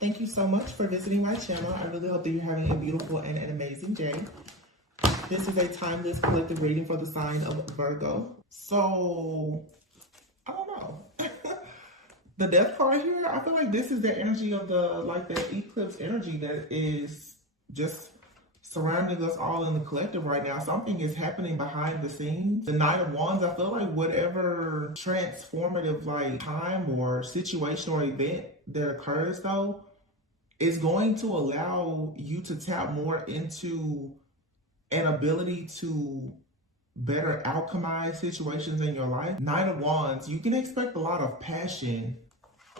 Thank you so much for visiting my channel. I really hope that you're having a beautiful and an amazing day. This is a timeless collective reading for the sign of Virgo. So, I don't know. The death card here, I feel like this is the energy of the eclipse energy that is just surrounding us all in the collective right now. Something is happening behind the scenes. The Knight of Wands, I feel like whatever transformative time or situation or event that occurs though, is going to allow you to tap more into an ability to better alchemize situations in your life. Knight of Wands, you can expect a lot of passion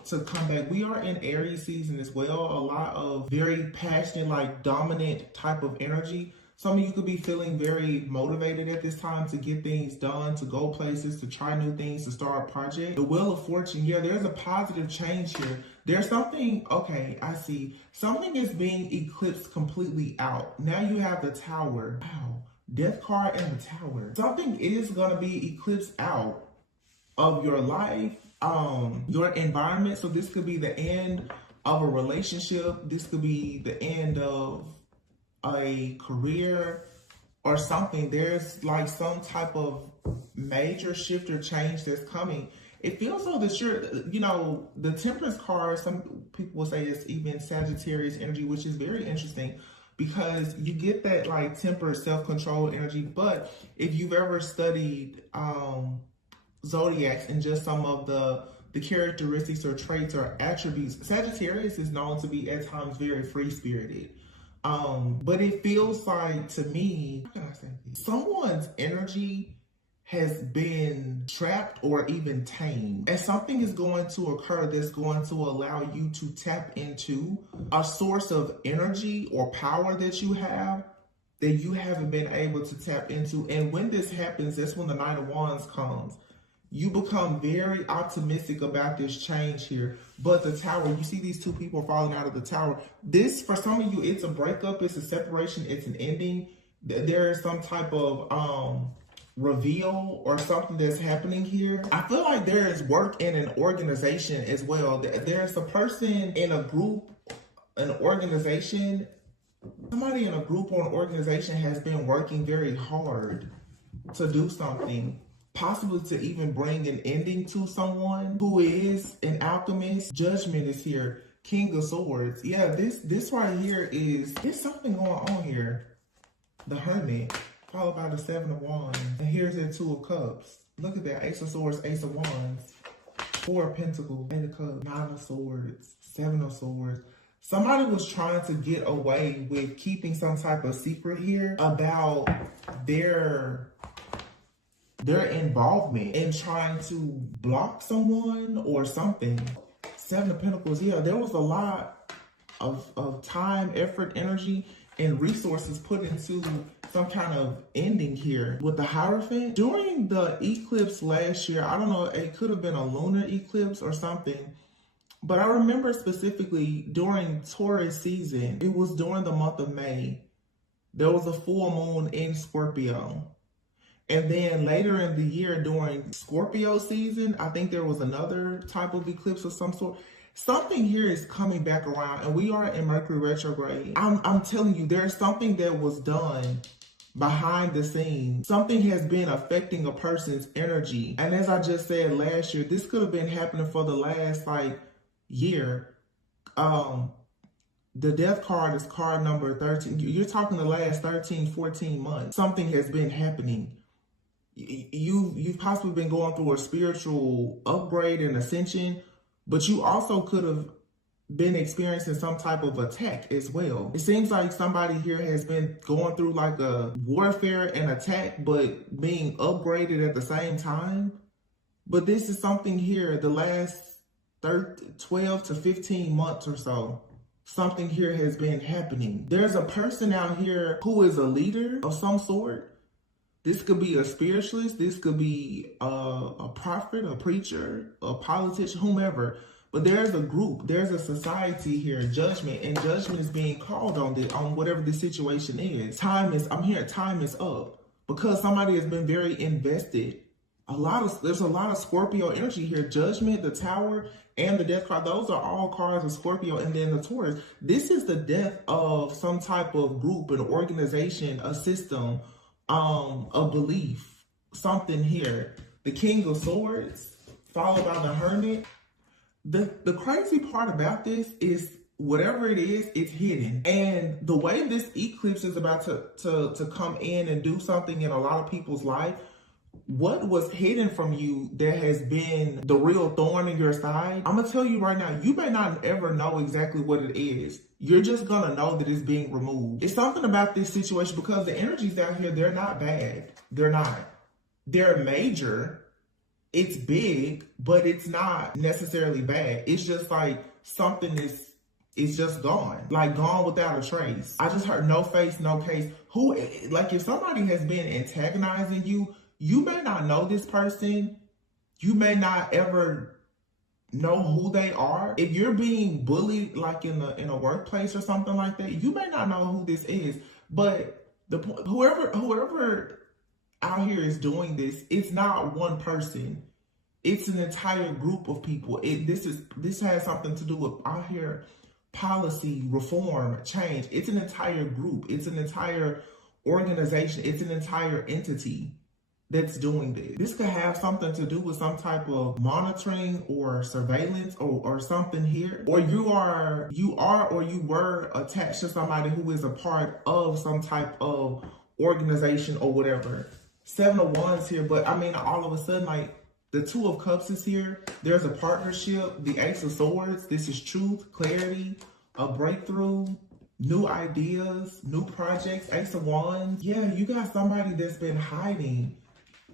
to come back. We are in Aries season as well. A lot of very passionate, dominant type of energy. Some of you could be feeling very motivated at this time to get things done, to go places, to try new things, to start a project. The Wheel of Fortune, yeah, there's a positive change here. There's something, okay, I see. Something is being eclipsed completely out. Now you have the Tower. Wow, Death card and the Tower. Something is going to be eclipsed out of your life, your environment. So this could be the end of a relationship. This could be the end of a career or something. There's some type of major shift or change that's coming. It feels so that you're, the Temperance card, some people will say it's even Sagittarius energy, which is very interesting because you get that tempered self-control energy. But if you've ever studied zodiacs and just some of the characteristics or traits or attributes, Sagittarius is known to be at times very free-spirited. But it feels like, to me, how can I say this? Someone's energy has been trapped or even tamed. And something is going to occur that's going to allow you to tap into a source of energy or power that you have that you haven't been able to tap into. And when this happens, that's when the Knight of Wands comes. You become very optimistic about this change here. But the Tower, you see these two people falling out of the Tower. This, for some of you, it's a breakup, it's a separation, it's an ending. There is some type of reveal or something that's happening here. I feel like there is work in an organization as well. There's a person in a group, an organization. Somebody in a group or an organization has been working very hard to do something, possibly to even bring an ending to someone who is an alchemist. Judgment is here. King of Swords. Yeah, this right here there's something going on here. The Hermit, followed by the Seven of Wands. And here's the Two of Cups. Look at that. Ace of Swords, Ace of Wands. Four of Pentacles, Eight of Cups, Nine of Swords, Seven of Swords. Somebody was trying to get away with keeping some type of secret here about their involvement in trying to block someone or something. Seven of Pentacles, yeah, there was a lot of time, effort, energy, and resources put into some kind of ending here. With the Hierophant, during the eclipse last year, I don't know, it could have been a lunar eclipse or something, but I remember specifically during Taurus season, it was during the month of May, there was a full moon in Scorpio. And then later in the year during Scorpio season, I think there was another type of eclipse of some sort. Something here is coming back around, and we are in Mercury retrograde. I'm telling you, there's something that was done behind the scenes. Something has been affecting a person's energy. And as I just said last year, this could have been happening for the last year. The Death card is card number 13. You're talking the last 13, 14 months. Something has been happening. You've possibly been going through a spiritual upgrade and ascension, but you also could have been experiencing some type of attack as well. It seems like somebody here has been going through a warfare and attack, but being upgraded at the same time. But this is something here, the last 12 to 15 months or so, something here has been happening. There's a person out here who is a leader of some sort. This could be a spiritualist. This could be a prophet, a preacher, a politician, whomever. But there's a group, there's a society here, judgment, and judgment is being called on whatever the situation is. Time is up because somebody has been very invested there's a lot of Scorpio energy here. Judgment, the Tower, and the Death card. Those are all cards of Scorpio. And then the Taurus. This is the death of some type of group, an organization, a system, a belief, something here. The King of Swords, followed by the Hermit. The crazy part about this is whatever it is, it's hidden. And the way this eclipse is about to come in and do something in a lot of people's life, what was hidden from you that has been the real thorn in your side, I'm going to tell you right now, you may not ever know exactly what it is. You're just going to know that it's being removed. It's something about this situation because the energies out here, they're not bad. They're not. They're major. It's big, but it's not necessarily bad. It's just like something is just gone. Like gone without a trace. I just heard no face, no case. Like if somebody has been antagonizing you, you may not know this person. You may not ever know who they are. If you're being bullied, like in a workplace or something like that, you may not know who this is. But whoever out here is doing this, it's not one person. It's an entire group of people. This has something to do with out here policy, reform, change. It's an entire group. It's an entire organization. It's an entire entity that's doing this. This could have something to do with some type of monitoring or surveillance or something here. Or you were attached to somebody who is a part of some type of organization or whatever. 7 of Wands here, but I mean, all of a sudden, like the 2 of Cups is here. There's a partnership. The Ace of Swords. This is truth, clarity, a breakthrough, new ideas, new projects. Ace of Wands. Yeah, you got somebody that's been hiding.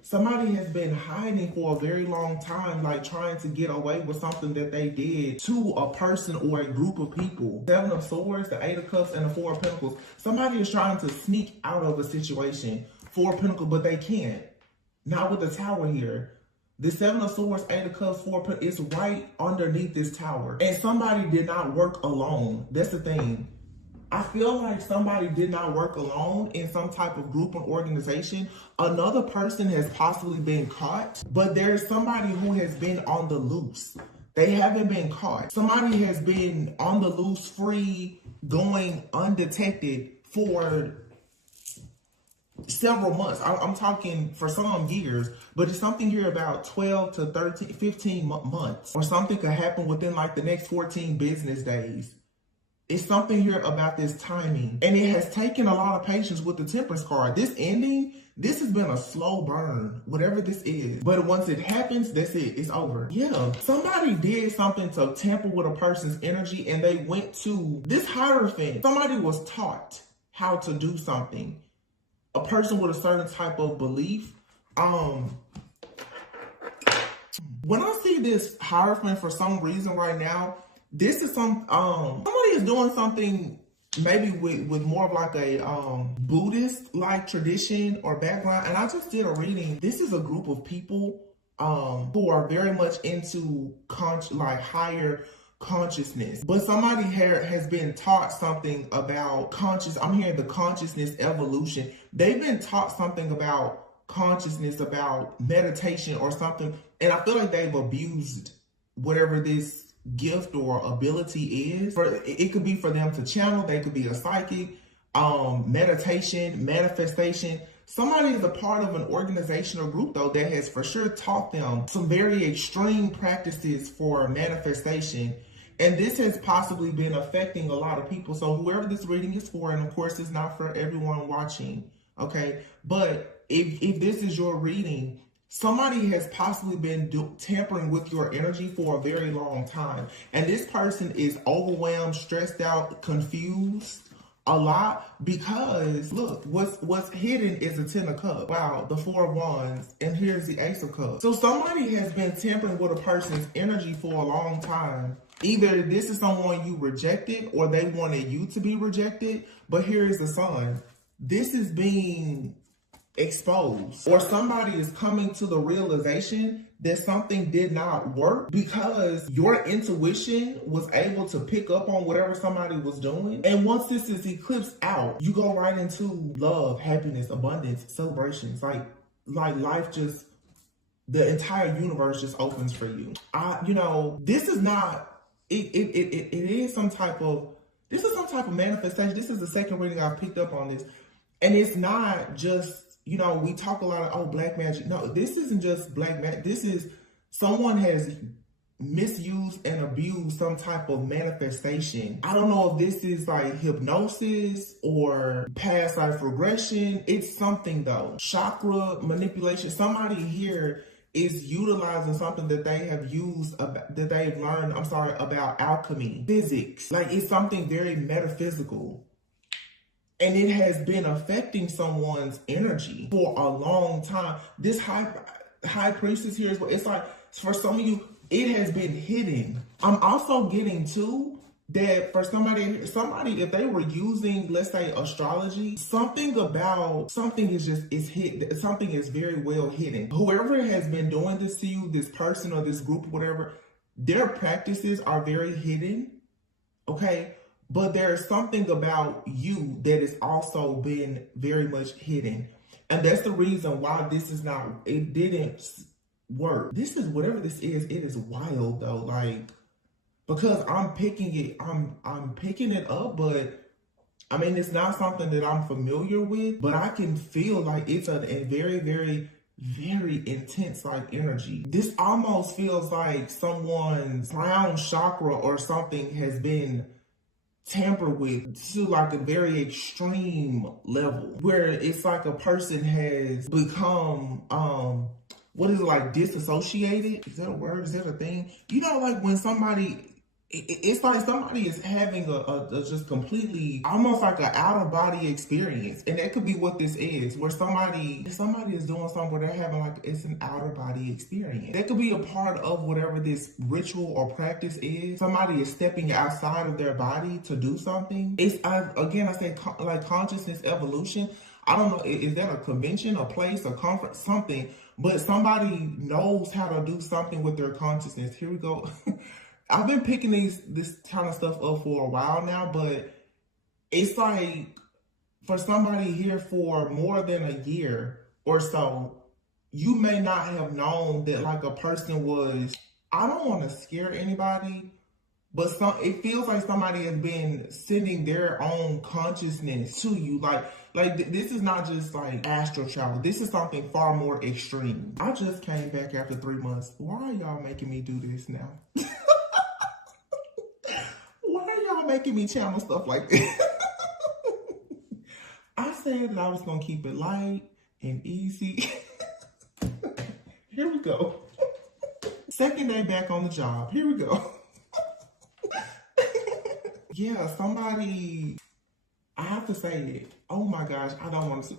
Somebody has been hiding for a very long time, like trying to get away with something that they did to a person or a group of people. 7 of Swords, the 8 of Cups, and the 4 of Pentacles. Somebody is trying to sneak out of a situation. 4 of Pentacles, but they can't. Not with the Tower here. The 7 of Swords, 8 of Cups, 4 of Pentacles, it's right underneath this Tower. And somebody did not work alone. That's the thing. I feel like somebody did not work alone in some type of group or organization. Another person has possibly been caught, but there's somebody who has been on the loose. They haven't been caught. Somebody has been on the loose, free, going undetected for several months. I'm talking for some years, but it's something here about 12 to 13, 15 months, or something could happen within like the next 14 business days. It's something here about this timing. And it has taken a lot of patience with the Temperance card. This ending, this has been a slow burn, whatever this is. But once it happens, that's it. It's over. Yeah. Somebody did something to tamper with a person's energy and they went to this Hierophant. Somebody was taught how to do something. A person with a certain type of belief. When I see this Hierophant for some reason right now, this is somebody is doing something maybe with more of like a Buddhist like tradition or background. And I just did a reading. This is a group of people who are very much into higher consciousness. But somebody here has been taught something about I'm hearing the consciousness evolution. They've been taught something about consciousness, about meditation or something. And I feel like they've abused whatever this gift or ability is. It could be for them to channel. They could be a psychic, meditation, manifestation. Somebody is a part of an organization or group though that has for sure taught them some very extreme practices for manifestation. And this has possibly been affecting a lot of people. So whoever this reading is for, and of course it's not for everyone watching, okay? But if this is your reading, somebody has possibly been tampering with your energy for a very long time. And this person is overwhelmed, stressed out, confused a lot because look, what's hidden is the 10 of Cups. Wow, the 4 of Wands, and here's the Ace of Cups. So somebody has been tampering with a person's energy for a long time. Either this is someone you rejected or they wanted you to be rejected. But here is the Sun. This is being exposed, or somebody is coming to the realization that something did not work because your intuition was able to pick up on whatever somebody was doing. And once this is eclipsed out, you go right into love, happiness, abundance, celebrations. Like life just the entire universe just opens for you. You know, this is not, it is some type of, this is some type of manifestation. This is the second reading I've picked up on this. And it's not just, you know, we talk a lot of, oh, black magic. No, this isn't just black magic. This is someone has misused and abused some type of manifestation. I don't know if this is like hypnosis or past life regression. It's something though. Chakra manipulation. Somebody here is utilizing something that they have used, that they've learned, about alchemy, physics. Like it's something very metaphysical. And it has been affecting someone's energy for a long time. This high priestess here is what it's like, for some of you, it has been hidden. I'm also getting too that for somebody, if they were using, let's say, astrology, something is hidden. Something is very well hidden. Whoever has been doing this to you, this person or this group, whatever, their practices are very hidden. Okay. But there's something about you that has also been very much hidden. And that's the reason why this is not, it didn't work. This is, whatever this is, it is wild though. Like, because I'm picking it up, but I mean, it's not something that I'm familiar with, but I can feel like it's a very, very, very intense like energy. This almost feels like someone's crown chakra or something has been tampered with to like a very extreme level, where it's like a person has become what is it, like disassociated? Is that a word? Is that a thing? You know, like when somebody, it's like somebody is having a just completely, almost like an out of body experience. And that could be what this is, where somebody is doing something where they're having like, it's an outer body experience. That could be a part of whatever this ritual or practice is. Somebody is stepping outside of their body to do something. It's, again, I say like consciousness evolution. I don't know, is that a convention, a place, a conference, something, but somebody knows how to do something with their consciousness. Here we go. I've been picking this kind of stuff up for a while now, but it's like for somebody here for more than a year or so, you may not have known that like a person was, I don't want to scare anybody, but it feels like somebody has been sending their own consciousness to you. Like this is not just like astral travel. This is something far more extreme. I just came back after 3 months. Why are y'all making me do this now? Making me channel stuff like this. I said that I was gonna keep it light and easy. Here we go. Second day back on the job. Here we go. Yeah, somebody, I have to say it. Oh my gosh, I don't want to.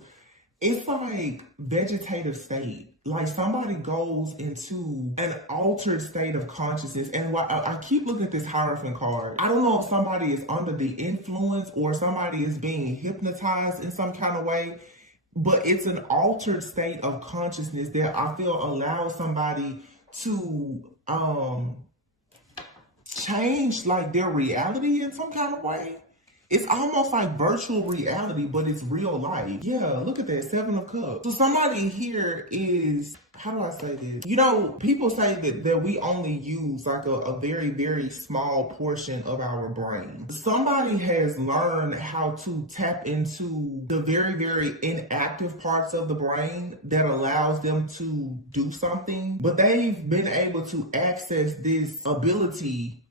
It's like vegetative state. Like somebody goes into an altered state of consciousness. And I keep looking at this Hierophant card. I don't know if somebody is under the influence or somebody is being hypnotized in some kind of way, but it's an altered state of consciousness that I feel allows somebody to change like their reality in some kind of way. It's almost like virtual reality, but it's real life. Yeah, look at that, 7 of Cups. So somebody here is, how do I say this? You know, people say that we only use like a very, very small portion of our brain. Somebody has learned how to tap into the very, very inactive parts of the brain that allows them to do something, but they've been able to access this ability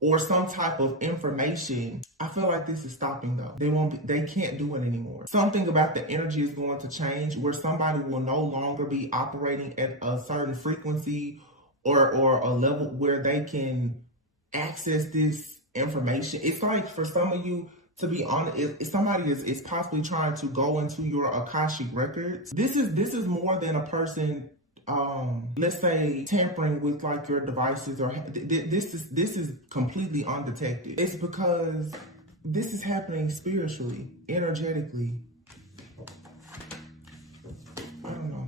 or some type of information. I feel like this is stopping though. They can't do it anymore. Something about the energy is going to change where somebody will no longer be operating at a certain frequency or a level where they can access this information. It's like for some of you, to be honest, if somebody is possibly trying to go into your Akashic records. This is more than a person let's say tampering with like your devices, or this is completely undetected. It's because this is happening spiritually, energetically. I don't know.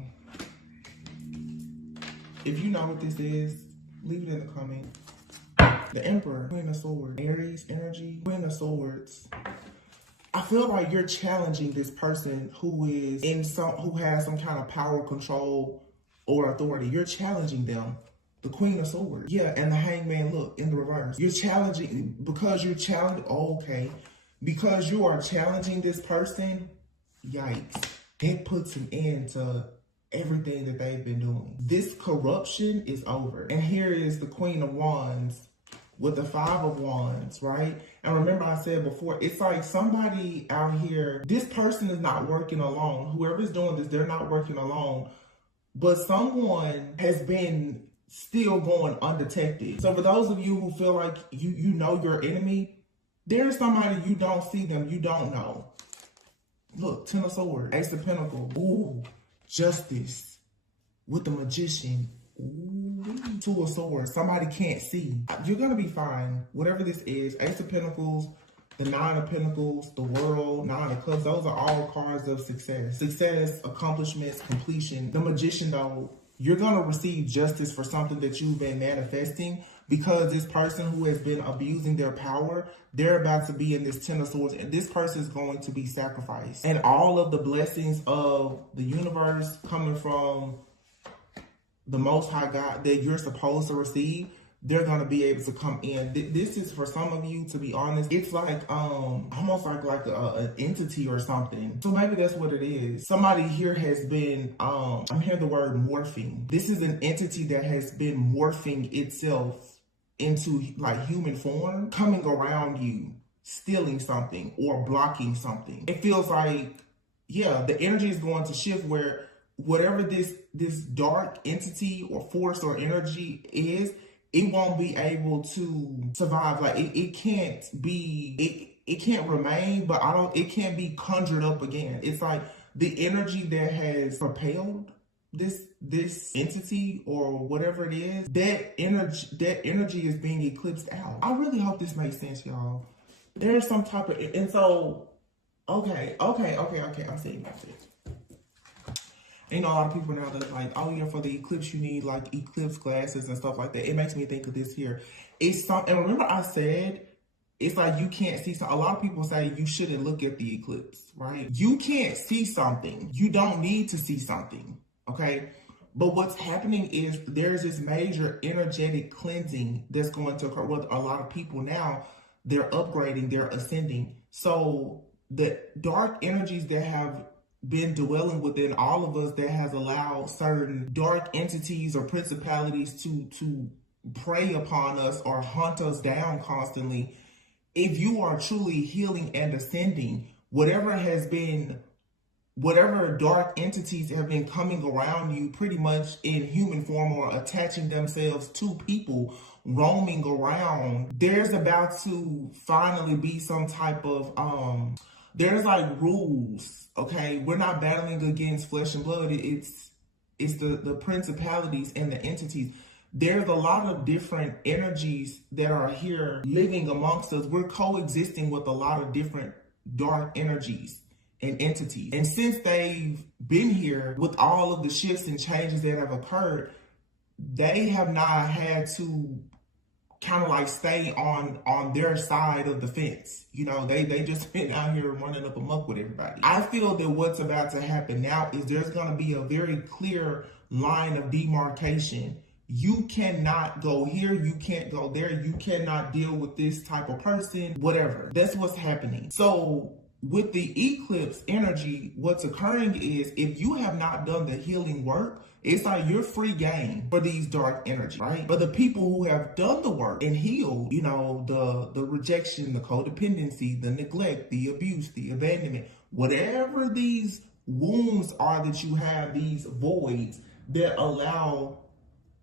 If you know what this is, leave it in the comments. The Emperor, Queen of Swords, Aries energy, Queen of Swords. I feel like you're challenging this person who has some kind of power, control, or authority. You're challenging them. The Queen of Swords. Yeah, and the Hangman, look, in the reverse. You're challenging, because you're challenging, oh, okay. Because you are challenging this person, yikes. It puts an end to everything that they've been doing. This corruption is over. And here is the Queen of Wands with the Five of Wands, right? And remember I said before, it's like somebody out here, this person is not working alone. Whoever's doing this, they're not working alone. But someone has been still going undetected. So for those of you who feel like you know your enemy, there's somebody you don't see them, you don't know. Look, Ten of Swords, Ace of Pentacles, ooh, Justice with the Magician, ooh, Two of Swords, somebody can't see. You're gonna be fine, whatever this is. Ace of Pentacles, the Nine of Pentacles, the World, Nine of Cups, those are all cards of success. Success, accomplishments, completion. The Magician though, you're going to receive justice for something that you've been manifesting, because this person who has been abusing their power, they're about to be in this Ten of Swords, and this person is going to be sacrificed. And all of the blessings of the universe coming from the Most High God that you're supposed to receive, they're going to be able to come in. This is, for some of you, to be honest, it's like almost like an entity or something. So maybe that's what it is. Somebody here has been, I'm hearing the word morphing. This is an entity that has been morphing itself into like human form, coming around you, stealing something or blocking something. It feels like, yeah, the energy is going to shift where whatever this dark entity or force or energy is, it won't be able to survive. Like it can't be, it can't remain, but it can't be conjured up again. It's like the energy that has propelled this entity or whatever it is, that energy is being eclipsed out. I really hope this makes sense, y'all. There's some type of, and so, okay, I'm seeing. You know, a lot of people now that's like, oh yeah, for the eclipse you need like eclipse glasses and stuff like that. It makes me think of this here. It's and remember I said, it's like you can't see something. A lot of people say you shouldn't look at the eclipse, right? You can't see something. You don't need to see something, okay? But what's happening is there's this major energetic cleansing that's going to occur with a lot of people now. They're upgrading, they're ascending. So the dark energies that have been dwelling within all of us, that has allowed certain dark entities or principalities to prey upon us or hunt us down constantly. If you are truly healing and ascending, whatever dark entities have been coming around you pretty much in human form or attaching themselves to people, roaming around, there's about to finally be some type of there's like rules, okay? We're not battling against flesh and blood. It's the principalities and the entities. There's a lot of different energies that are here living amongst us. We're coexisting with a lot of different dark energies and entities. And since they've been here with all of the shifts and changes that have occurred, they have not had to kind of like stay on their side of the fence. You know, they just been out here running up amok with everybody. I feel that what's about to happen now is there's going to be a very clear line of demarcation. You cannot go here, you can't go there, you cannot deal with this type of person, whatever. That's what's happening. So with the eclipse energy, what's occurring is if you have not done the healing work, it's like you're free game for these dark energy, right? But the people who have done the work and healed, you know, the rejection, the codependency, the neglect, the abuse, the abandonment, whatever these wounds are that you have, these voids that allow,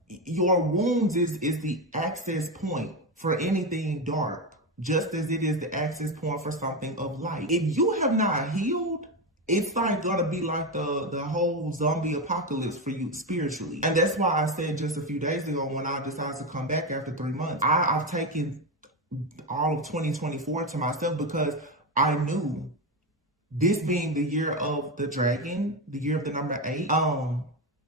your wounds is the access point for anything dark, just as it is the access point for something of light. If you have not healed, it's like gonna be like the whole zombie apocalypse for you spiritually. And that's why I said just a few days ago when I decided to come back after 3 months, I've taken all of 2024 to myself, because I knew this being the year of the dragon, the year of the number 8,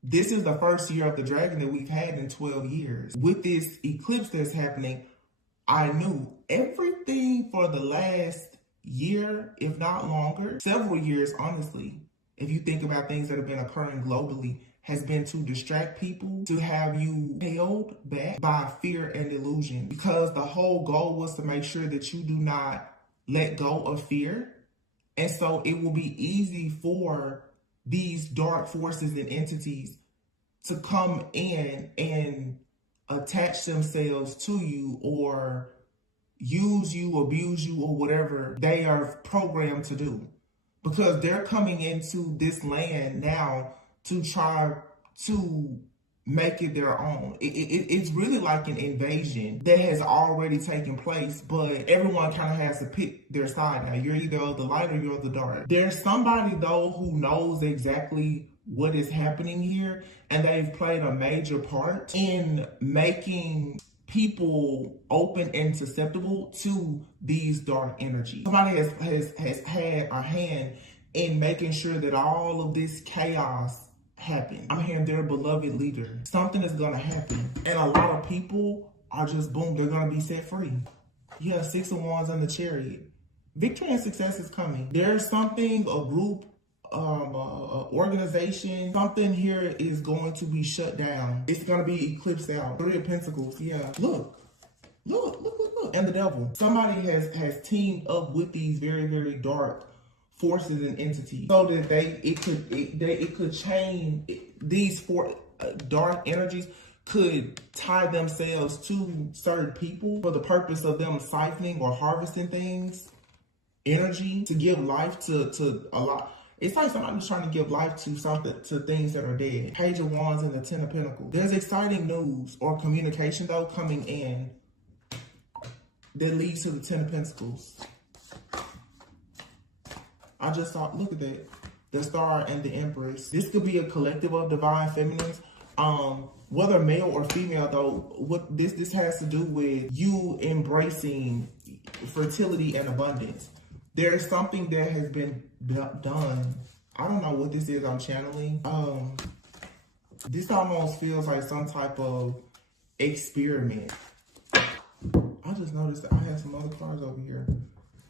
this is the first year of the dragon that we've had in 12 years. With this eclipse that's happening, I knew everything for the last year, if not longer, several years, honestly, if you think about things that have been occurring globally, has been to distract people, to have you held back by fear and illusion. Because the whole goal was to make sure that you do not let go of fear. And so it will be easy for these dark forces and entities to come in and attach themselves to you or use you, abuse you, or whatever they are programmed to do. Because they're coming into this land now to try to make it their own. It's really like an invasion that has already taken place, but everyone kind of has to pick their side now. You're either the light or you're the dark. There's somebody, though, who knows exactly what is happening here, and they've played a major part in making people open and susceptible to these dark energies. Somebody has had a hand in making sure that all of this chaos happen. I'm hearing their beloved leader. Something is gonna happen. And a lot of people are just, boom, they're gonna be set free. Yeah, 6 of Wands and the Chariot. Victory and success is coming. There's something, a group, organization, something here is going to be shut down. It's gonna be eclipsed out. 3 of Pentacles, yeah. Look. And the Devil. Somebody has teamed up with these very, very dark forces and entities so that it could change. These dark energies could tie themselves to certain people for the purpose of them siphoning or harvesting things, energy, to give life to a lot. It's like somebody's trying to give life to things that are dead. Page of Wands and the 10 of Pentacles. There's exciting news or communication, though, coming in that leads to the 10 of Pentacles. I just saw, look at that. The Star and the Empress. This could be a collective of divine feminines. Whether male or female, though, what this has to do with you embracing fertility and abundance. There's something that has been done. I don't know what this is I'm channeling. This almost feels like some type of experiment. I just noticed that I have some other cards over here.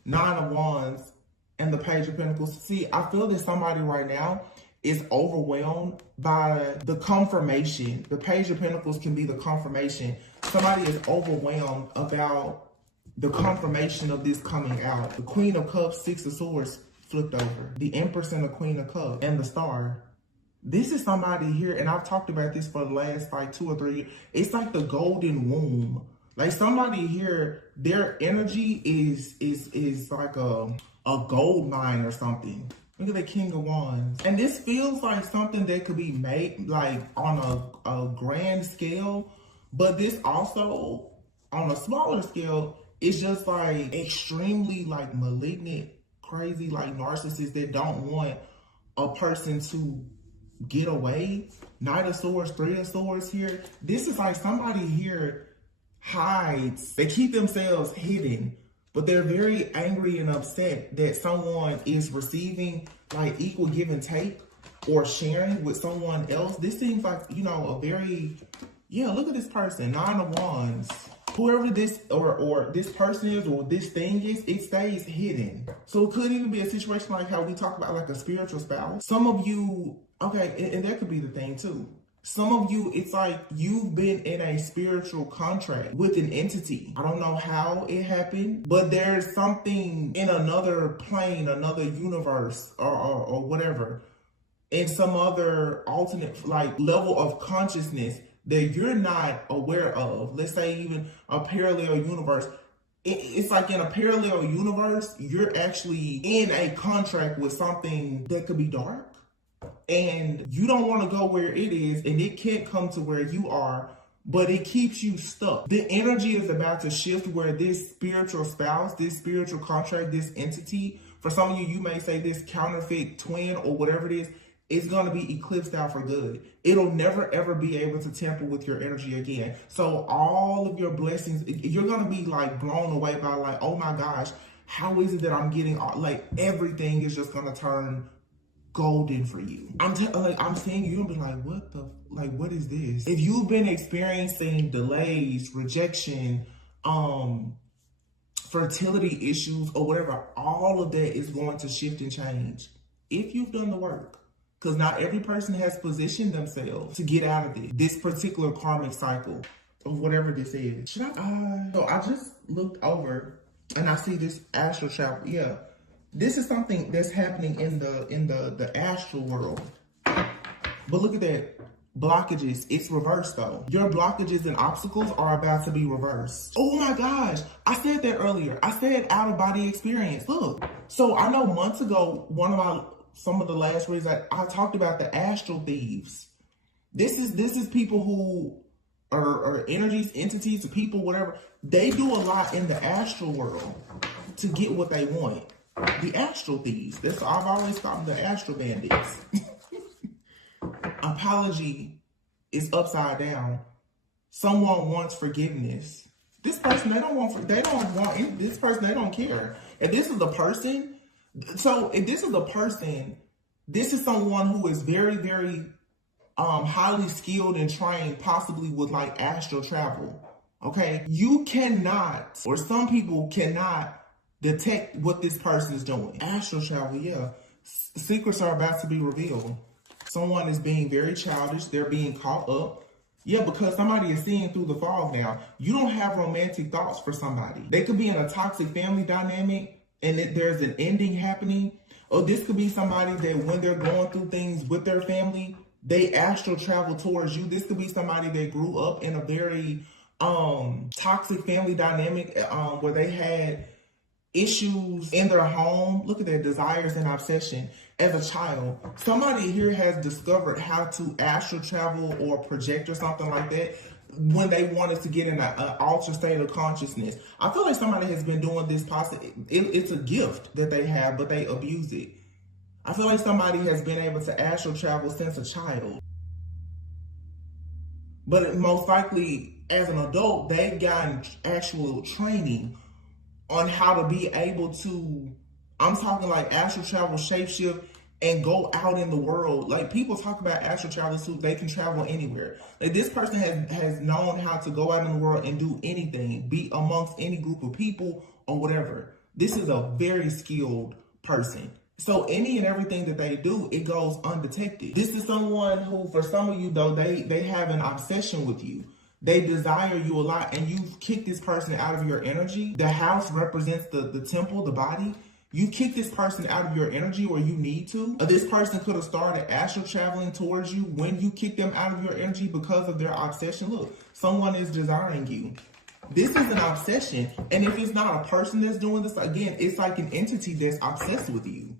9 of Wands and the Page of Pentacles. See, I feel that somebody right now is overwhelmed by the confirmation. The Page of Pentacles can be the confirmation. Somebody is overwhelmed about the confirmation of this coming out. The Queen of Cups, 6 of Swords flipped over. The Empress and the Queen of Cups and the Star. This is somebody here, and I've talked about this for the last like 2 or 3 years. It's like the golden womb. Like somebody here, their energy is like a gold mine or something. Look at the King of Wands. And this feels like something that could be made like on a grand scale, but this also on a smaller scale is just like extremely like malignant, crazy, like narcissists that don't want a person to get away. Knight of Swords, 3 of Swords here. This is like somebody here hides. They keep themselves hidden, but they're very angry and upset that someone is receiving like equal give and take or sharing with someone else. This seems like, you know, a very, yeah, look at this person, 9 of Wands. Whoever this or this person is or this thing is, it stays hidden. So it could even be a situation like how we talk about like a spiritual spouse. Some of you, okay, and that could be the thing too. Some of you, it's like you've been in a spiritual contract with an entity. I don't know how it happened, but there's something in another plane, another universe, or whatever, in some other alternate like level of consciousness that you're not aware of. Let's say even a parallel universe. It's like in a parallel universe, you're actually in a contract with something that could be dark. And you don't want to go where it is, and it can't come to where you are, but it keeps you stuck. The energy is about to shift where this spiritual spouse, this spiritual contract, this entity, for some of you, you may say this counterfeit twin or whatever it is going to be eclipsed out for good. It'll never, ever be able to tamper with your energy again. So all of your blessings, you're going to be like blown away by like, oh my gosh, how is it that I'm getting, like everything is just going to turn golden for you. I'm seeing you and be like, what is this? If you've been experiencing delays, rejection, fertility issues or whatever, all of that is going to shift and change if you've done the work. Because not every person has positioned themselves to get out of this particular karmic cycle of whatever this is. So I just looked over and I see this astral travel. Yeah, this is something that's happening in the astral world. But look at that. Blockages. It's reversed though. Your blockages and obstacles are about to be reversed. Oh my gosh. I said that earlier. I said out of body experience. Look. So I know months ago, some of the last reads I talked about the astral thieves. This is people who are energies, entities, people, whatever. They do a lot in the astral world to get what they want. The astral thieves. I've always called them the astral bandits. Apology is upside down. Someone wants forgiveness. This person, they don't want this person, they don't care. If this is the person, this is someone who is very, very highly skilled and trained, possibly with like astral travel. Okay, you cannot, or some people cannot detect what this person is doing. Astral travel, yeah. Secrets are about to be revealed. Someone is being very childish. They're being caught up. Yeah, because somebody is seeing through the fog now. You don't have romantic thoughts for somebody. They could be in a toxic family dynamic and there's an ending happening. Or this could be somebody that when they're going through things with their family, they astral travel towards you. This could be somebody that grew up in a very toxic family dynamic where they had issues in their home. Look at their desires and obsession as a child. Somebody here has discovered how to astral travel or project or something like that when they wanted to get in an altered state of consciousness. I feel like somebody has been doing this it's a gift that they have, but they abuse it. I feel like somebody has been able to astral travel since a child. But most likely, as an adult, they've gotten actual training on how to be able to, I'm talking like astral travel, shapeshift, and go out in the world. Like people talk about astral travel too, they can travel anywhere. Like this person has known how to go out in the world and do anything, be amongst any group of people or whatever. This is a very skilled person. So any and everything that they do, it goes undetected. This is someone who, for some of you though, they have an obsession with you. They desire you a lot, and you've kicked this person out of your energy. The house represents the temple, the body. You kick this person out of your energy, or you need to. This person could have started astral traveling towards you when you kick them out of your energy because of their obsession. Look, someone is desiring you. This is an obsession. And if it's not a person that's doing this, again, it's like an entity that's obsessed with you.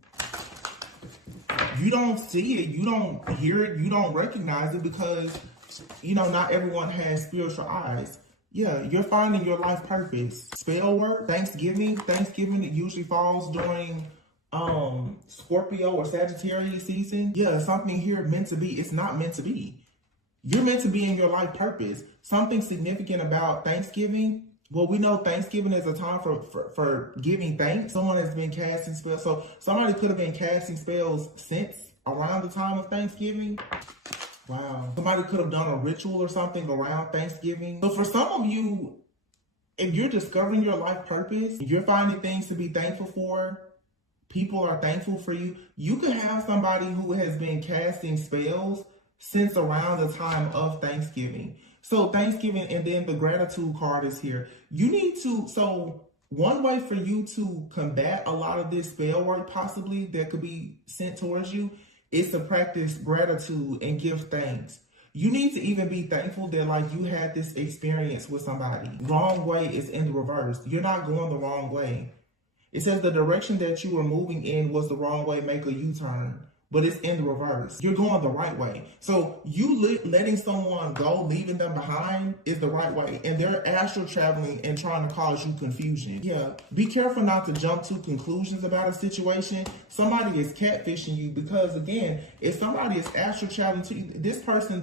You don't see it, you don't hear it, you don't recognize it because, you know, not everyone has spiritual eyes. Yeah, you're finding your life purpose. Spell work, Thanksgiving. Thanksgiving, it usually falls during Scorpio or Sagittarius season. Yeah, something here meant to be. It's not meant to be. You're meant to be in your life purpose. Something significant about Thanksgiving. Well, we know Thanksgiving is a time for giving thanks. Someone has been casting spells. So somebody could have been casting spells since around the time of Thanksgiving. Wow. Somebody could have done a ritual or something around Thanksgiving. So for some of you, if you're discovering your life purpose, if you're finding things to be thankful for, people are thankful for you, you could have somebody who has been casting spells since around the time of Thanksgiving. So Thanksgiving, and then the gratitude card is here. You need to, so one way for you to combat a lot of this spell work possibly that could be sent towards you is to practice gratitude and give thanks. You need to even be thankful that like you had this experience with somebody. Wrong way is in the reverse. You're not going the wrong way. It says the direction that you were moving in was the wrong way, make a U-turn. But it's in the reverse. You're going the right way. So you letting someone go, leaving them behind is the right way. And they're astral traveling and trying to cause you confusion. Yeah, be careful not to jump to conclusions about a situation. Somebody is catfishing you because, again, if somebody is astral traveling to you, this person,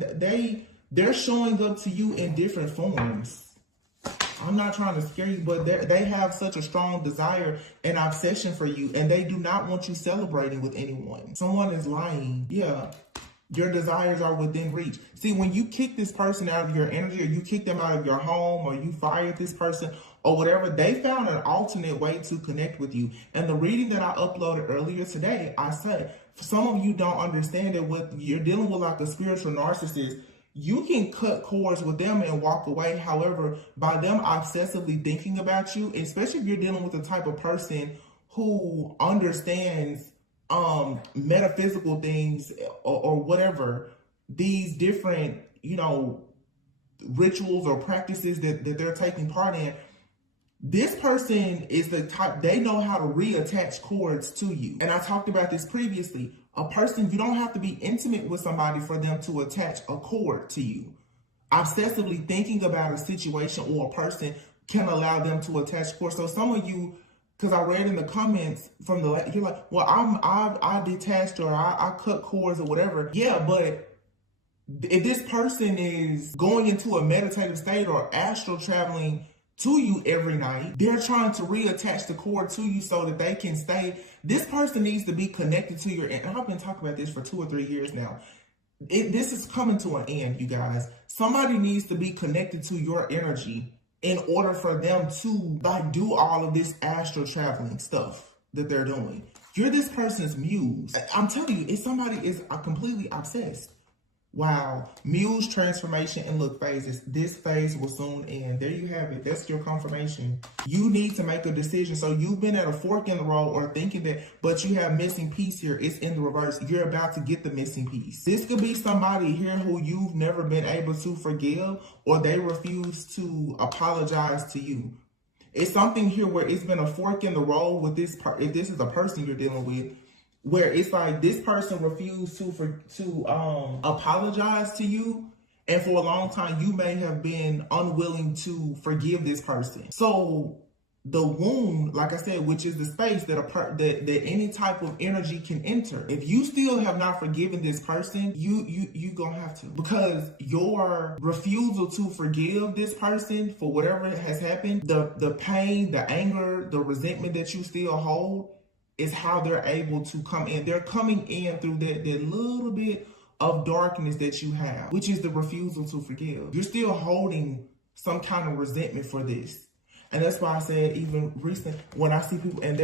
they're showing up to you in different forms. I'm not trying to scare you, but they have such a strong desire and obsession for you, and they do not want you celebrating with anyone. Someone is lying. Yeah, your desires are within reach. See, when you kick this person out of your energy, or you kick them out of your home, or you fired this person, or whatever, they found an alternate way to connect with you. And the reading that I uploaded earlier today, I said, some of you don't understand it. With you're dealing with like a spiritual narcissist, you can cut cords with them and walk away. However, by them obsessively thinking about you, especially if you're dealing with the type of person who understands metaphysical things or whatever, these different, you know, rituals or practices that they're taking part in, this person is the type, they know how to reattach cords to you. And I talked about this previously. A person, you don't have to be intimate with somebody for them to attach a cord to you. Obsessively thinking about a situation or a person can allow them to attach cords. So some of you, because I read in the comments from the, you're like, well, I detached or I cut cords or whatever. Yeah, but if this person is going into a meditative state or astral traveling to you every night, they're trying to reattach the cord to you so that they can stay. This person needs to be connected to your, and I've been talking about this for 2 or 3 years now. This is coming to an end, you guys. Somebody needs to be connected to your energy in order for them to like do all of this astral traveling stuff that they're doing. You're this person's muse. I'm telling you, if somebody is completely obsessed. Wow. Muse transformation and look phases. This phase will soon end. There you have it. That's your confirmation. You need to make a decision. So you've been at a fork in the road or thinking that, but you have missing piece here. It's in the reverse. You're about to get the missing piece. This could be somebody here who you've never been able to forgive, or they refuse to apologize to you. It's something here where it's been a fork in the road with this part. If this is a person you're dealing with, where it's like this person refused to apologize to you, and for a long time you may have been unwilling to forgive this person. So the wound, like I said, which is the space that any type of energy can enter. If you still have not forgiven this person, you gonna have to, because your refusal to forgive this person for whatever has happened, the pain, the anger, the resentment that you still hold, is how they're able to come in. They're coming in through that little bit of darkness that you have, which is the refusal to forgive. You're still holding some kind of resentment for this. And that's why I said, even recent, when I see people and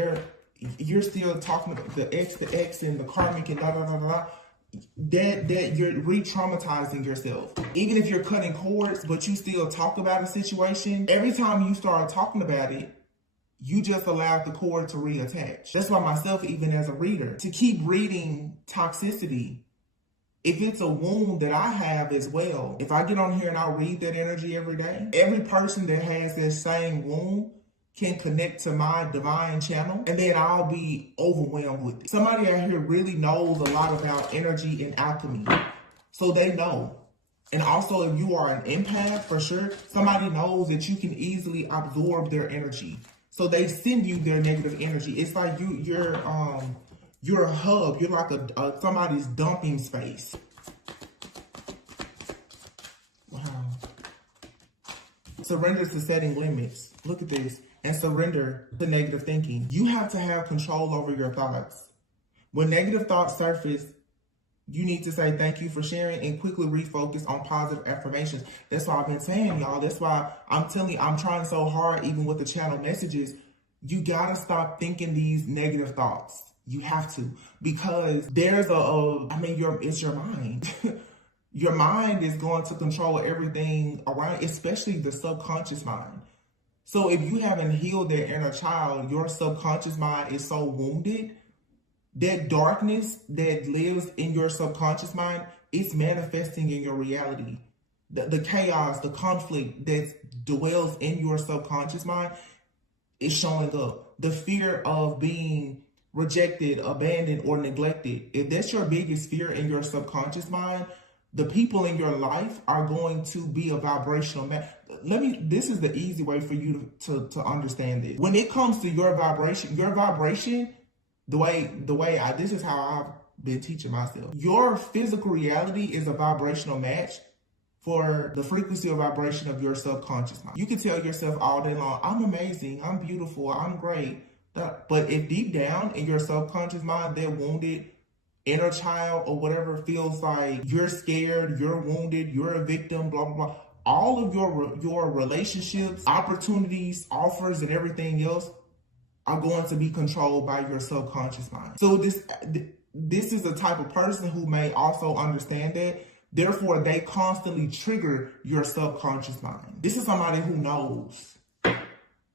you're still talking about the ex and the karmic and that you're re-traumatizing yourself. Even if you're cutting cords, but you still talk about a situation, every time you start talking about it, you just allowed the cord to reattach. That's why myself, even as a reader, to keep reading toxicity, if it's a wound that I have as well, if I get on here and I read that energy every day, every person that has that same wound can connect to my divine channel, and then I'll be overwhelmed with it. Somebody out here really knows a lot about energy and alchemy, so they know. And also, if you are an empath, for sure, somebody knows that you can easily absorb their energy. So they send you their negative energy. It's like you're a hub. You're like somebody's dumping space. Wow. Surrender to setting limits. Look at this. And surrender to negative thinking. You have to have control over your thoughts. When negative thoughts surface, you need to say thank you for sharing and quickly refocus on positive affirmations. That's why I've been saying, y'all. That's why I'm telling you, I'm trying so hard, even with the channel messages. You gotta stop thinking these negative thoughts. You have to, because there's it's your mind. Your mind is going to control everything around, especially the subconscious mind. So if you haven't healed that inner child, your subconscious mind is so wounded. That darkness that lives in your subconscious mind, it's manifesting in your reality. The chaos, the conflict that dwells in your subconscious mind is showing up. The fear of being rejected, abandoned, or neglected. If that's your biggest fear in your subconscious mind, the people in your life are going to be a vibrational match. This is the easy way for you to understand this. When it comes to your vibration, this is how I've been teaching myself. Your physical reality is a vibrational match for the frequency or vibration of your subconscious mind. You can tell yourself all day long, I'm amazing, I'm beautiful, I'm great. But if deep down in your subconscious mind, that wounded inner child or whatever feels like you're scared, you're wounded, you're a victim, blah, blah, blah, all of your relationships, opportunities, offers, and everything else are going to be controlled by your subconscious mind. So this is a type of person who may also understand that. Therefore, they constantly trigger your subconscious mind. This is somebody who knows,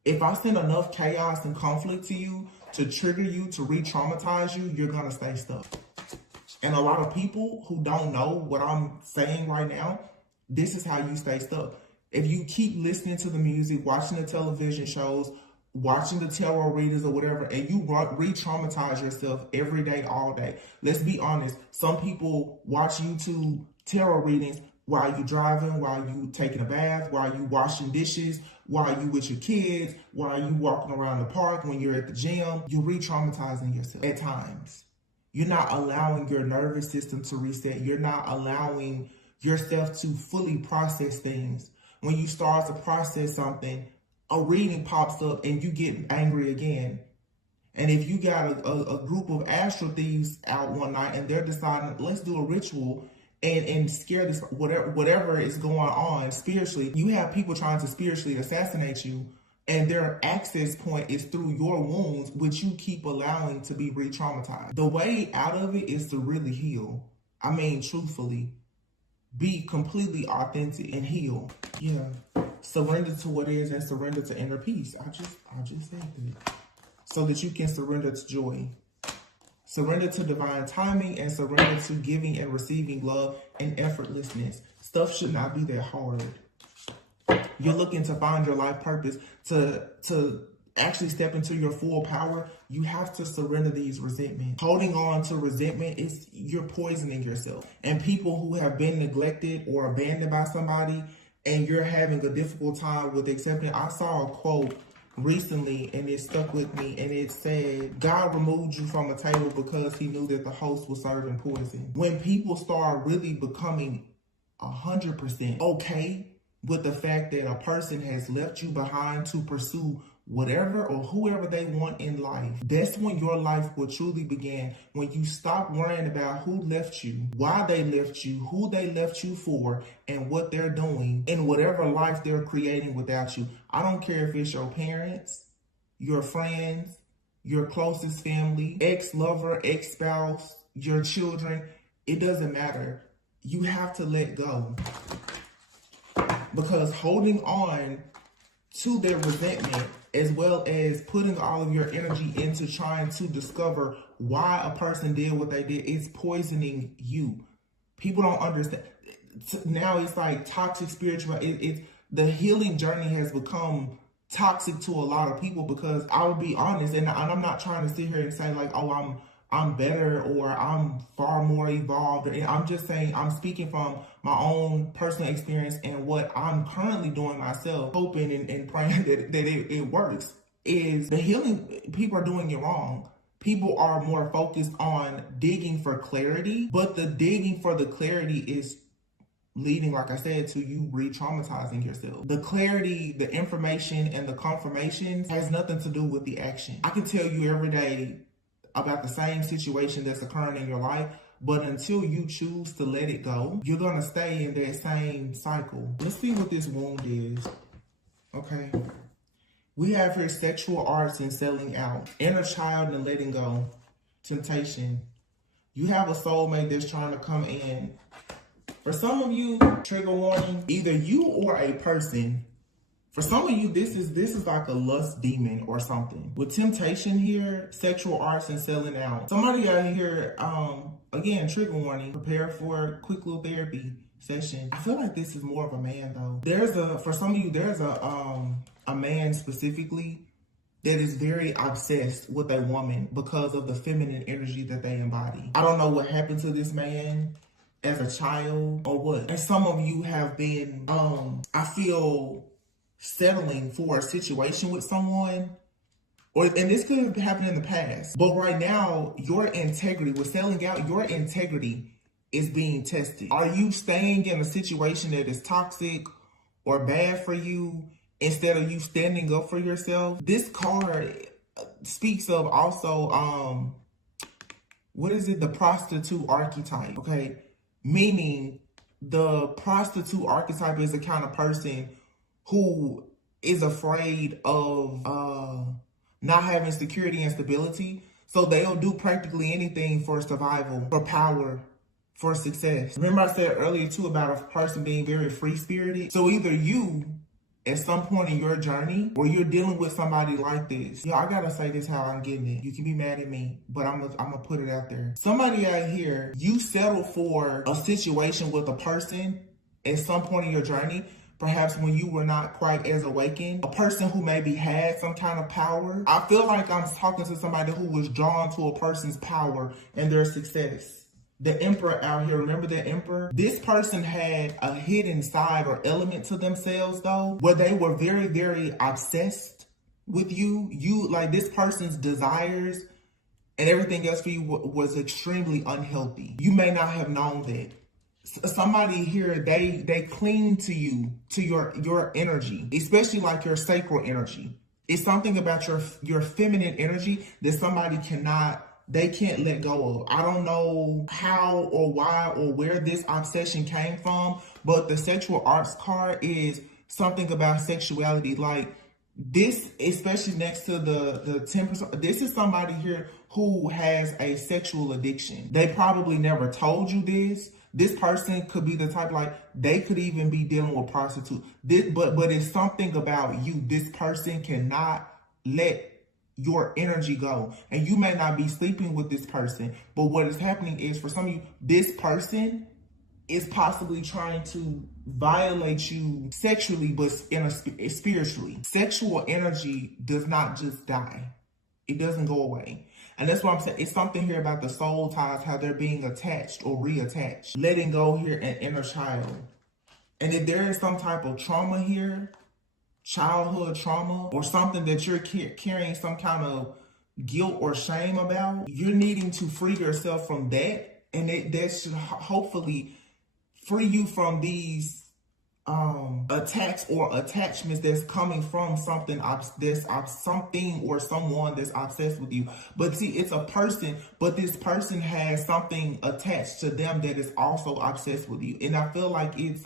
if I send enough chaos and conflict to you to trigger you, to re-traumatize you, you're going to stay stuck. And a lot of people who don't know what I'm saying right now, this is how you stay stuck. If you keep listening to the music, watching the television shows, watching the tarot readers or whatever, and you re-traumatize yourself every day, all day. Let's be honest. Some people watch YouTube tarot readings while you driving, while you taking a bath, while you washing dishes, while you with your kids, while you walking around the park, when you're at the gym. You're re-traumatizing yourself at times. You're not allowing your nervous system to reset. You're not allowing yourself to fully process things. When you start to process something, a reading pops up and you get angry again. And if you got a group of astral thieves out one night and they're deciding, let's do a ritual and scare this, whatever is going on spiritually, you have people trying to spiritually assassinate you, and their access point is through your wounds, which you keep allowing to be re-traumatized. The way out of it is to really heal. I mean, truthfully, be completely authentic and heal. Yeah. Surrender to what is and surrender to inner peace. I just said that. So that you can surrender to joy. Surrender to divine timing and surrender to giving and receiving love and effortlessness. Stuff should not be that hard. You're looking to find your life purpose, to actually step into your full power. You have to surrender these resentments. Holding on to resentment is you're poisoning yourself. And people who have been neglected or abandoned by somebody and you're having a difficult time with accepting. I saw a quote recently and it stuck with me, and it said, God removed you from a table because he knew that the host was serving poison. When people start really becoming 100% okay with the fact that a person has left you behind to pursue whatever or whoever they want in life, that's when your life will truly begin. When you stop worrying about who left you, why they left you, who they left you for, and what they're doing in whatever life they're creating without you. I don't care if it's your parents, your friends, your closest family, ex-lover, ex-spouse, your children. It doesn't matter. You have to let go. Because holding on to their resentment, as well as putting all of your energy into trying to discover why a person did what they did, is poisoning you. People don't understand. Now it's like toxic spiritual. The healing journey has become toxic to a lot of people, because I will be honest, and I'm not trying to sit here and say like, oh, I'm better or I'm far more evolved. I'm just saying, I'm speaking from my own personal experience and what I'm currently doing myself, hoping and praying that it works. Is the healing, people are doing it wrong. People are more focused on digging for clarity, but the digging for the clarity is leading, like I said, to you re-traumatizing yourself. The clarity, the information, and the confirmation has nothing to do with the action. I can tell you every day about the same situation that's occurring in your life, but until you choose to let it go, you're going to stay in that same cycle. Let's see what this wound is. Okay. We have here sexual arts and selling out, inner child and letting go, temptation. You have a soulmate that's trying to come in. For some of you, trigger warning, either you or a person. For some of you, this is like a lust demon or something. With temptation here, sexual arts and selling out. Somebody out here, again, trigger warning, prepare for a quick little therapy session. I feel like this is more of a man though. For some of you, there's a man specifically that is very obsessed with a woman because of the feminine energy that they embody. I don't know what happened to this man as a child or what. And some of you have been, I feel, settling for a situation with someone, and this could have happened in the past, but right now your integrity with selling out, your integrity is being tested. Are you staying in a situation that is toxic or bad for you instead of you standing up for yourself? This card speaks of also what is it, the prostitute archetype, okay? Meaning the prostitute archetype is the kind of person who is afraid of not having security and stability. So they'll do practically anything for survival, for power, for success. Remember I said earlier too about a person being very free-spirited? So either you, at some point in your journey where you're dealing with somebody like this, yo, I gotta say this how I'm getting it. You can be mad at me, but I'm gonna put it out there. Somebody out here, you settle for a situation with a person at some point in your journey, perhaps when you were not quite as awakened, a person who maybe had some kind of power. I feel like I'm talking to somebody who was drawn to a person's power and their success. The Emperor out here, remember the Emperor? This person had a hidden side or element to themselves though, where they were very, very obsessed with you. Like this person's desires and everything else for you was extremely unhealthy. You may not have known that. Somebody here, they cling to you, to your energy, especially like your sacral energy. It's something about your feminine energy that somebody they can't let go of. I don't know how or why or where this obsession came from, but the sexual arts card is something about sexuality. Like this, especially next to the 10%, this is somebody here who has a sexual addiction. They probably never told you this. This person could be the type, like they could even be dealing with prostitute. But it's something about you. This person cannot let your energy go. And you may not be sleeping with this person, but what is happening is for some of you, this person is possibly trying to violate you sexually, but spiritually. Sexual energy does not just die. It doesn't go away. And that's what I'm saying. It's something here about the soul ties, how they're being attached or reattached. Letting go here an inner child. And if there is some type of trauma here, childhood trauma, or something that you're carrying some kind of guilt or shame about, you're needing to free yourself from that. And that should hopefully free you from these attacks or attachments that's coming from something something or someone that's obsessed with you. But see, it's a person, but this person has something attached to them that is also obsessed with you. And I feel like it's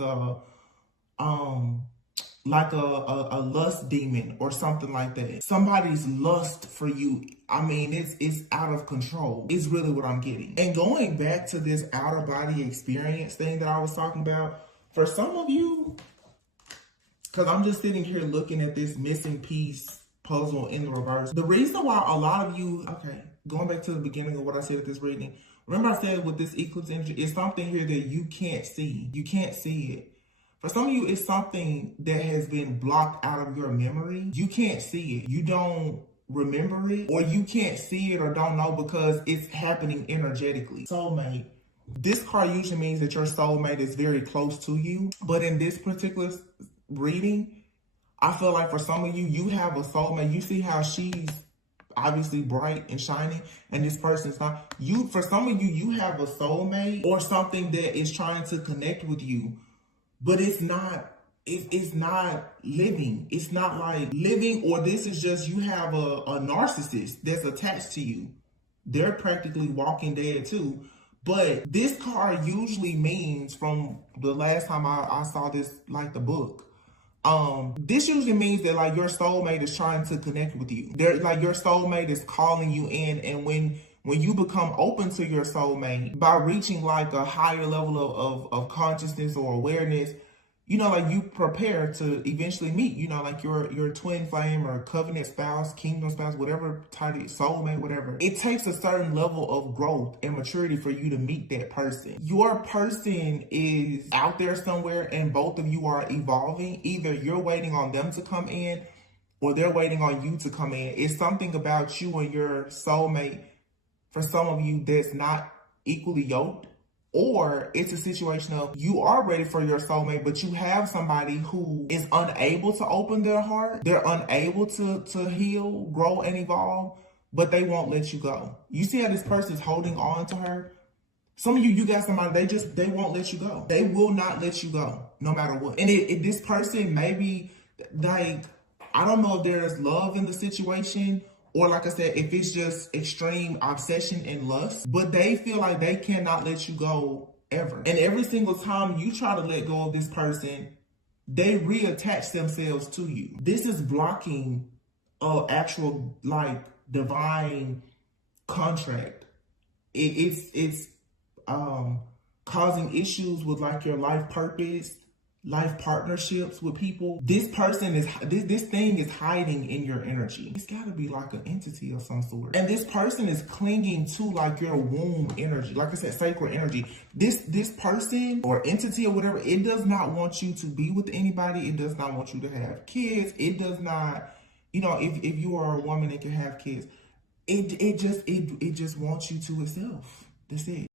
like a lust demon or something like that. Somebody's lust for you. I mean, it's out of control. It's really what I'm getting. And going back to this outer body experience thing that I was talking about, for some of you, because I'm just sitting here looking at this missing piece puzzle in the reverse. The reason why a lot of you, okay, going back to the beginning of what I said with this reading, remember I said with this eclipse energy, it's something here that you can't see. You can't see it. For some of you, it's something that has been blocked out of your memory. You can't see it. You don't remember it, or you can't see it or don't know because it's happening energetically. Soulmate. This card usually means that your soulmate is very close to you. But in this particular reading, I feel like for some of you, you have a soulmate. You see how she's obviously bright and shining, and this person's not. For some of you, you have a soulmate or something that is trying to connect with you. But it's not living. It's not like living, or this is just you have a narcissist that's attached to you. They're practically walking dead too. But this card usually means, from the last time I saw this, like the book, this usually means that like your soulmate is trying to connect with you. Like your soulmate is calling you in, and when you become open to your soulmate by reaching like a higher level of consciousness or awareness, you know, like you prepare to eventually meet, you know, like your twin flame or covenant spouse, kingdom spouse, whatever title, soulmate, whatever. It takes a certain level of growth and maturity for you to meet that person. Your person is out there somewhere and both of you are evolving. Either you're waiting on them to come in or they're waiting on you to come in. It's something about you and your soulmate, for some of you, that's not equally yoked. Or it's a situation of you are ready for your soulmate, but you have somebody who is unable to open their heart. They're unable to heal, grow, and evolve, but they won't let you go. You see how this person is holding on to her? Some of you got somebody, they won't let you go. They will not let you go, no matter what. And if this person, maybe, like, I don't know if there's love in the situation, or like I said, if it's just extreme obsession and lust, but they feel like they cannot let you go ever. And every single time you try to let go of this person, they reattach themselves to you. This is blocking actual like divine contract. It's causing issues with like your life purpose, life partnerships with people. This person is, this thing is hiding in your energy. It's gotta be like an entity of some sort. And this person is clinging to like your womb energy. Like I said, sacred energy. This person or entity or whatever, it does not want you to be with anybody. It does not want you to have kids. It does not, you know, if you are a woman that can have kids, it just wants you to itself. That's it.